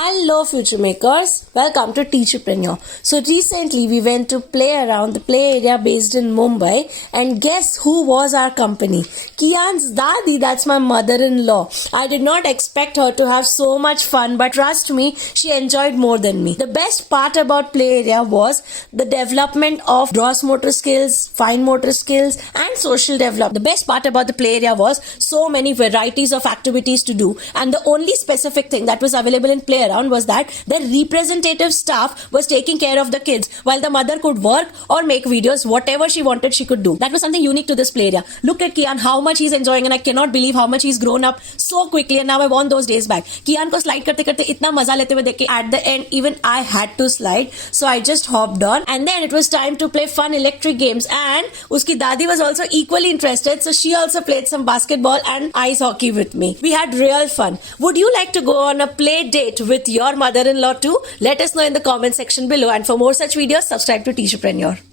Hello FutureMakers, welcome to TeacherPreneur. So recently we went to play around the play area based in Mumbai, and guess who was our company? Kian's Dadi, that's my mother-in-law. I did not expect her to have so much fun, but trust me, she enjoyed more than me. The best part about play area was the development of gross motor skills, fine motor skills and social development. The best part about the play area was so many varieties of activities to do, and the only specific thing that was available in play around was that the representative staff was taking care of the kids while the mother could work or make videos. Whatever she wanted, she could do. That was something unique to this play area. Look at Kian, how much he's enjoying, and I cannot believe how much he's grown up so quickly, and now I want those days back. Kian ko slide karte karte itna maza lete hue dekh ke at the end even I had to slide, so I just hopped on, and then it was time to play fun electric games, and uski dadi was also equally interested, so she also played some basketball and ice hockey with me. We had real fun. Would you like to go on a play date with your mother-in-law too? Let us know in the comment section below, and for more such videos, subscribe to TeacherPreneur.